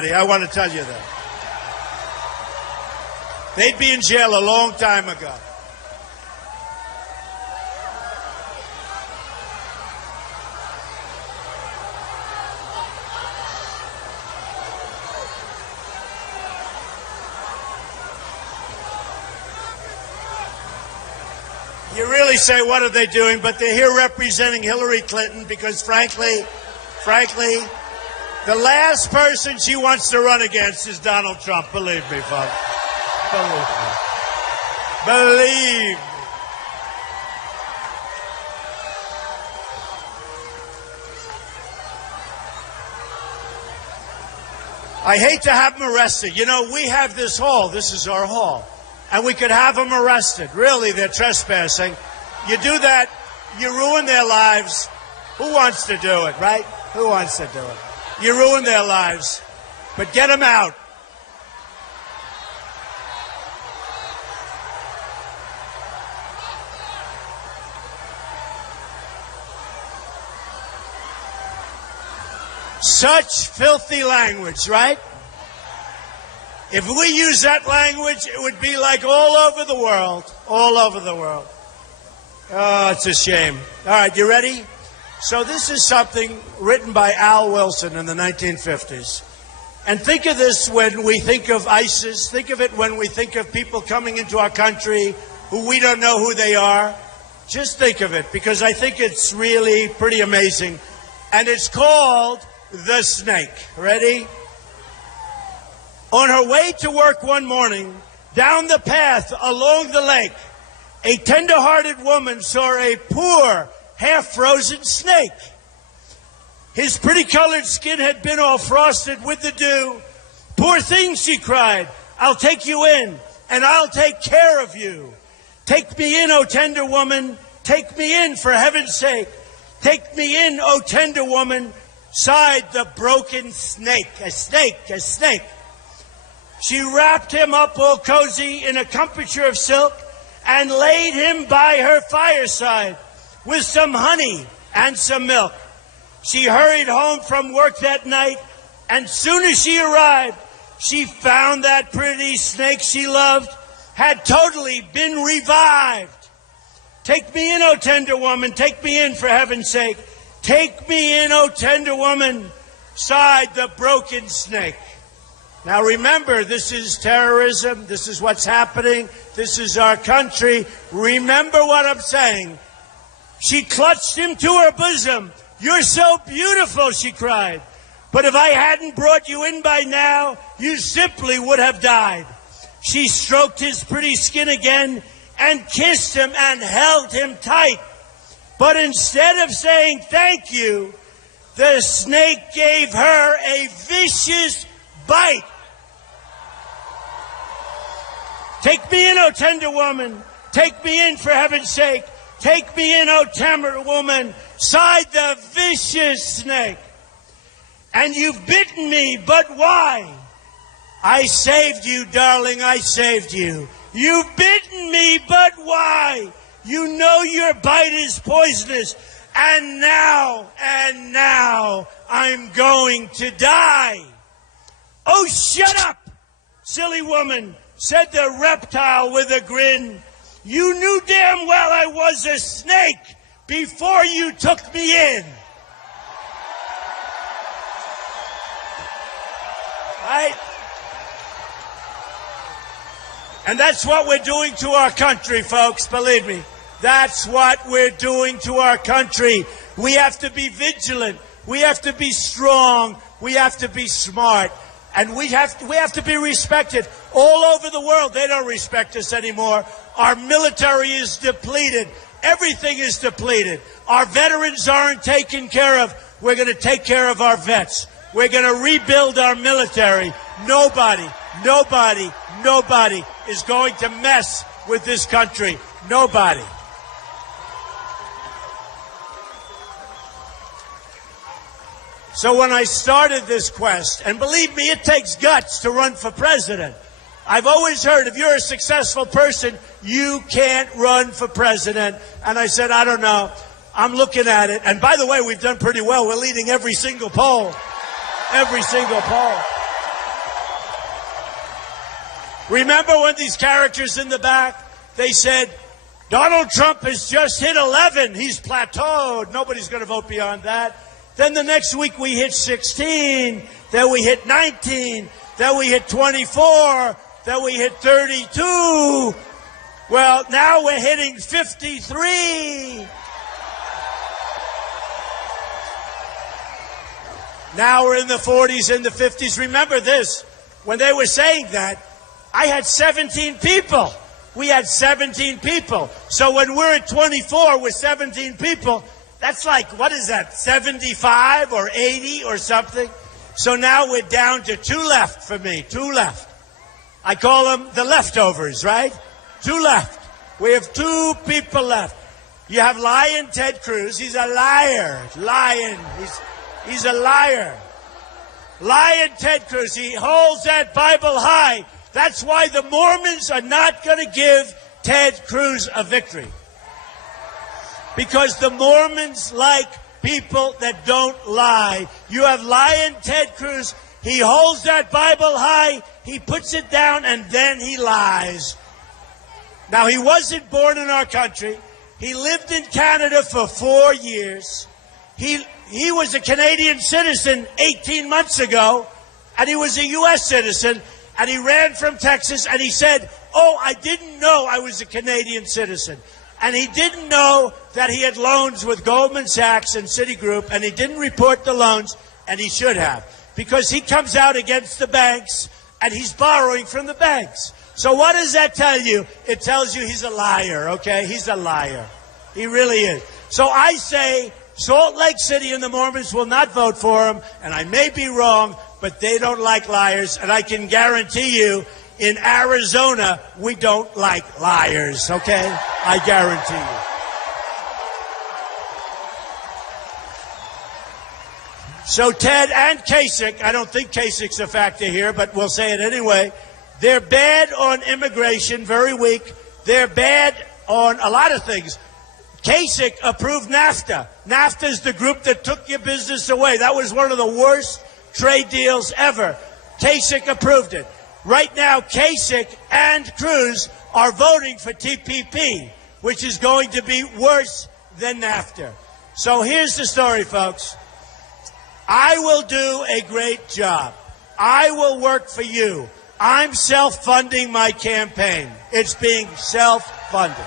anybody. I want to tell you that. They'd be in jail a long time ago. You really say, what are they doing? But they're here representing Hillary Clinton because, frankly, the last person she wants to run against is Donald Trump. Believe me, folks. Believe me. Believe me. I hate to have them arrested. You know, we have this hall. This is our hall. And we could have them arrested. Really, they're trespassing. You do that, you ruin their lives. Who wants to do it, right? Who wants to do it? You ruin their lives. But get them out. Such filthy language, right? If we use that language, it would be like all over the world. All over the world. Oh, it's a shame. All right, you ready? So this is something written by Al Wilson in the 1950s. And think of this when we think of ISIS. Think of it when we think of people coming into our country who we don't know who they are. Just think of it, because I think it's really pretty amazing. And it's called The Snake. Ready? On her way to work one morning, down the path along the lake, a tender-hearted woman saw a poor, half-frozen snake. His pretty-colored skin had been all frosted with the dew. "Poor thing," she cried, "I'll take you in, and I'll take care of you. Take me in, O tender woman, take me in for heaven's sake. Take me in, O tender woman," sighed the broken snake. A snake, a snake. She wrapped him up all cozy in a comforter of silk and laid him by her fireside with some honey and some milk. She hurried home from work that night, and soon as she arrived, she found that pretty snake she loved had totally been revived. "Take me in, O tender woman, take me in for heaven's sake. Take me in, O tender woman," sighed the broken snake. Now remember, this is terrorism. This is what's happening. This is our country. Remember what I'm saying. She clutched him to her bosom. "You're so beautiful," she cried. "But if I hadn't brought you in by now, you simply would have died." She stroked his pretty skin again and kissed him and held him tight. But instead of saying thank you, the snake gave her a vicious bite. "Take me in, O tender woman. Take me in for heaven's sake. Take me in, O tender woman," sighed the vicious snake. "And you've bitten me, but why?" "I saved you, darling, I saved you." "You've bitten me, but why?" "You know your bite is poisonous. And now I'm going to die." "Oh, shut up, silly woman," said the reptile with a grin. "You knew damn well I was a snake before you took me in." Right? And that's what we're doing to our country, folks, believe me. That's what we're doing to our country. We have to be vigilant. We have to be strong. We have to be smart. And we have to be respected. All over the world, they don't respect us anymore. Our military is depleted. Everything is depleted. Our veterans aren't taken care of. We're going to take care of our vets. We're going to rebuild our military. Nobody is going to mess with this country. Nobody. So when I started this quest, and believe me, it takes guts to run for president. I've always heard if you're a successful person, you can't run for president. And I said, I don't know. I'm looking at it. And by the way, we've done pretty well. We're leading every single poll. Every single poll. Remember when these characters in the back, they said, Donald Trump has just hit 11. He's plateaued. Nobody's going to vote beyond that. Then the next week we hit 16. Then we hit 19. Then we hit 24. Then we hit 32. Well, now we're hitting 53. Now we're in the 40s and the 50s. Remember this. When they were saying that, I had 17 people. We had 17 people. So when we're at 24 with 17 people, that's like, what is that, 75 or 80 or something? So now we're down to 2 left for me, 2 left. I call them the leftovers, right? 2 left. We have 2 people left. You have Lion Ted Cruz. He's a liar. Lion. He's a liar. Lion Ted Cruz. He holds that Bible high. That's why the Mormons are not going to give Ted Cruz a victory. Because the Mormons like people that don't lie. You have Lion Ted Cruz. He holds that Bible high, he puts it down, and then he lies. Now, he wasn't born in our country. He lived in Canada for 4 years. He was a Canadian citizen 18 months ago, and he was a U.S. citizen. And he ran from Texas, and he said, oh, I didn't know I was a Canadian citizen. And he didn't know that he had loans with Goldman Sachs and Citigroup, and he didn't report the loans, and he should have. Because he comes out against the banks, and he's borrowing from the banks. So what does that tell you? It tells you he's a liar, okay? He's a liar. He really is. So I say Salt Lake City and the Mormons will not vote for him, and I may be wrong, but they don't like liars, and I can guarantee you, in Arizona, we don't like liars, okay? I guarantee you. So Ted and Kasich, I don't think Kasich's a factor here, but we'll say it anyway, they're bad on immigration, very weak. They're bad on a lot of things. Kasich approved NAFTA. NAFTA is the group that took your business away. That was one of the worst trade deals ever. Kasich approved it. Right now, Kasich and Cruz are voting for TPP, which is going to be worse than NAFTA. So here's the story, folks. I will do a great job. I will work for you. I'm self-funding my campaign. It's being self-funded.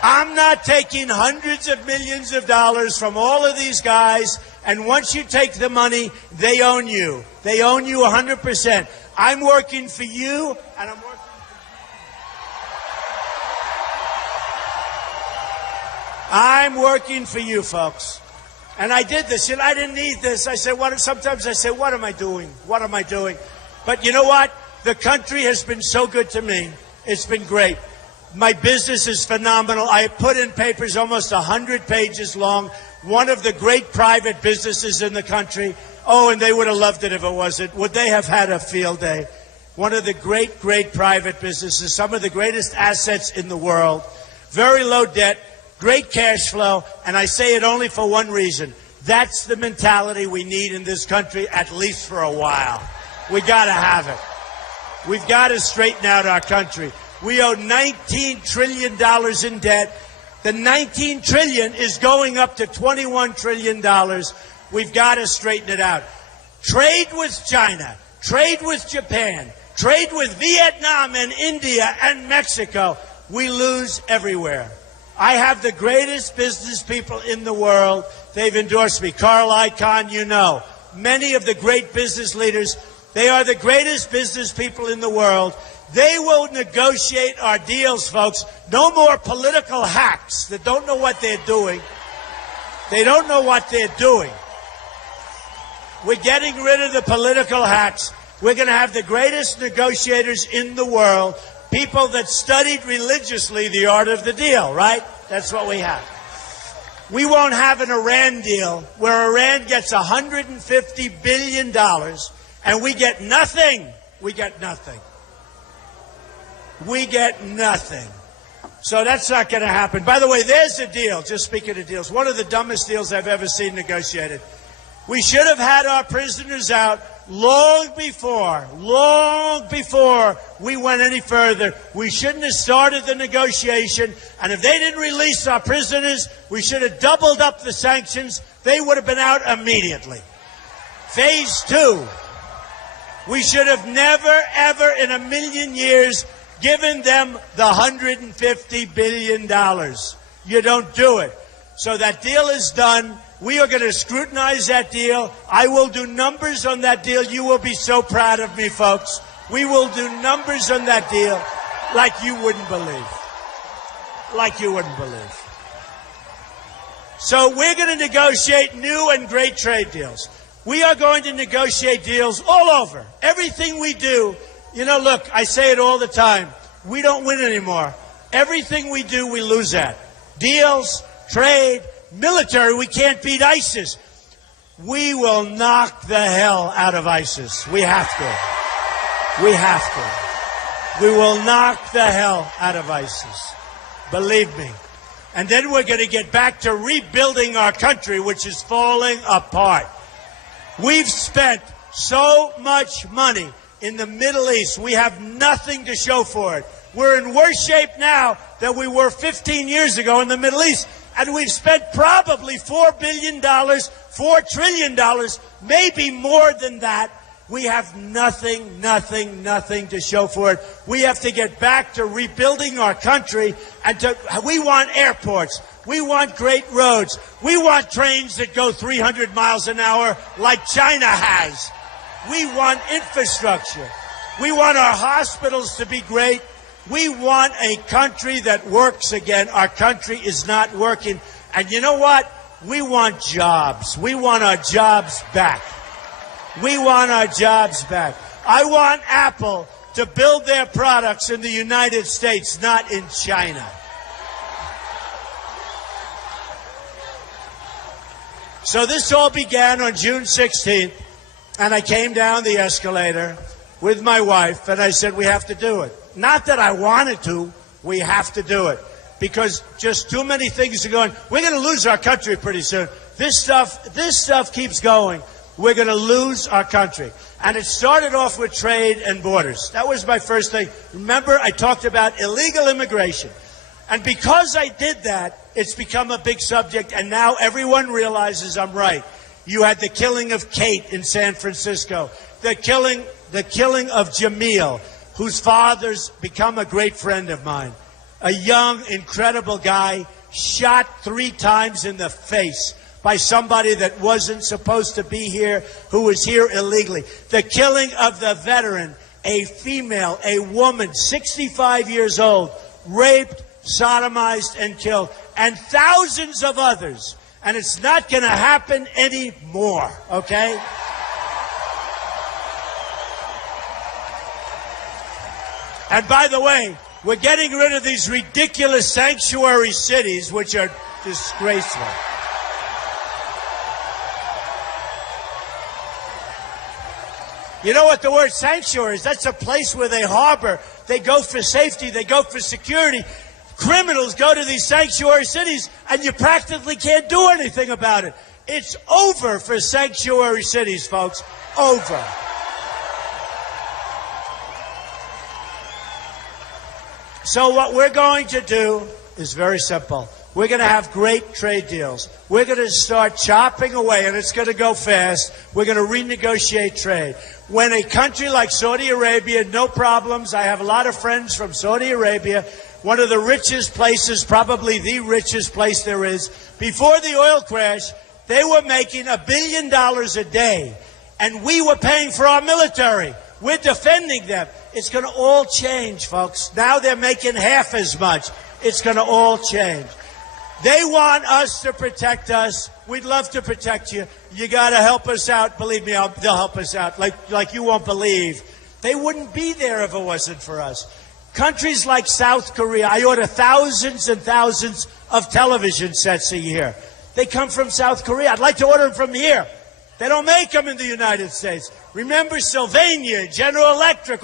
I'm not taking hundreds of millions of dollars from all of these guys, and once you take the money, they own you. They own you 100%. I'm working for you, and I'm working for you. I'm working for you, folks. And I did this, and I didn't need this. I said, sometimes I say, what am I doing? What am I doing? But you know what? The country has been so good to me. It's been great. My business is phenomenal. I put in papers almost 100 pages long. One of the great private businesses in the country. Oh, and they would have loved it if it wasn't. Would they have had a field day? One of the great, great private businesses. Some of the greatest assets in the world. Very low debt. Great cash flow. And I say it only for one reason. That's the mentality we need in this country, at least for a while. We got to have it. We've got to straighten out our country. We owe $19 trillion in debt. The $19 trillion is going up to $21 trillion. We've got to straighten it out. Trade with China, trade with Japan, trade with Vietnam and India and Mexico. We lose everywhere. I have the greatest business people in the world. They've endorsed me. Carl Icahn, you know. Many of the great business leaders, they are the greatest business people in the world. They will negotiate our deals, folks. No more political hacks that don't know what they're doing. They don't know what they're doing. We're getting rid of the political hacks. We're going to have the greatest negotiators in the world, people that studied religiously the art of the deal, right? That's what we have. We won't have an Iran deal where Iran gets $150 billion and we get nothing. We get nothing. We get nothing. So that's not going to happen. By the way, there's a deal, just speaking of deals, one of the dumbest deals I've ever seen negotiated. We should have had our prisoners out long before we went any further. We shouldn't have started the negotiation. And if they didn't release our prisoners, we should have doubled up the sanctions. They would have been out immediately. Phase 2. We should have never, ever in a million years given them the $150 billion. You don't do it. So that deal is done. We are going to scrutinize that deal. I will do numbers on that deal. You will be so proud of me, folks. We will do numbers on that deal like you wouldn't believe. Like you wouldn't believe. So we're going to negotiate new and great trade deals. We are going to negotiate deals all over. Everything we do, you know, look, I say it all the time. We don't win anymore. Everything we do, we lose at. Deals, trade, military, we can't beat ISIS. We will knock the hell out of ISIS. We have to. We have to. We will knock the hell out of ISIS. Believe me. And then we're going to get back to rebuilding our country, which is falling apart. We've spent so much money in the Middle East. We have nothing to show for it. We're in worse shape now than we were 15 years ago in the Middle East. And we've spent probably $4 billion, $4 trillion, maybe more than that. We have nothing to show for it. We have to get back to rebuilding our country. And we want airports. We want great roads. We want trains that go 300 miles an hour like China has. We want infrastructure. We want our hospitals to be great. We want a country that works again. Our country is not working. And you know what? We want jobs. We want our jobs back. We want our jobs back. I want Apple to build their products in the United States, not in China. So this all began on June 16th, and I came down the escalator with my wife, and I said, we have to do it. Not that I wanted to, we have to do it. Because just too many things are going. We're going to lose our country pretty soon. This stuff keeps going. We're going to lose our country. And it started off with trade and borders. That was my first thing. Remember, I talked about illegal immigration. And because I did that, it's become a big subject, and now everyone realizes I'm right. You had the killing of Kate in San Francisco, the killing of Jamil, whose father's become a great friend of mine, a young, incredible guy shot 3 times in the face by somebody that wasn't supposed to be here, who was here illegally. The killing of the veteran, a female, a woman, 65 years old, raped, sodomized, and killed, and thousands of others. And it's not going to happen anymore, okay? And by the way, we're getting rid of these ridiculous sanctuary cities, which are disgraceful. You know what the word sanctuary is? That's a place where they harbor. They go for safety. They go for security. Criminals go to these sanctuary cities, and you practically can't do anything about it. It's over for sanctuary cities, folks. Over. So what we're going to do is very simple. We're going to have great trade deals. We're going to start chopping away, and it's going to go fast. We're going to renegotiate trade. When a country like Saudi Arabia, no problems. I have a lot of friends from Saudi Arabia, one of the richest places, probably the richest place there is. Before the oil crash, they were making $1 billion a day, and we were paying for our military. We're defending them. It's going to all change, folks. Now they're making half as much. It's going to all change. They want us to protect us. We'd love to protect you. You got to help us out. Believe me, they'll help us out like you won't believe. They wouldn't be there if it wasn't for us. Countries like South Korea, I order thousands and thousands of television sets a year. They come from South Korea. I'd like to order them from here. They don't make them in the United States. Remember Sylvania, General Electric,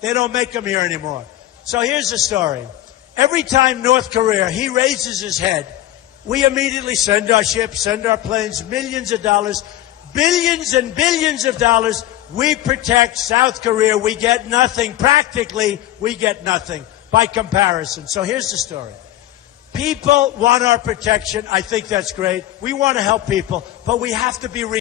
they don't make them here anymore. So here's the story. Every time North Korea, he raises his head, we immediately send our ships, send our planes, millions of dollars, billions and billions of dollars. we protect South Korea. We get nothing. Practically, we get nothing by comparison. So here's the story. People want our protection. I think that's great. We want to help people, but we have to be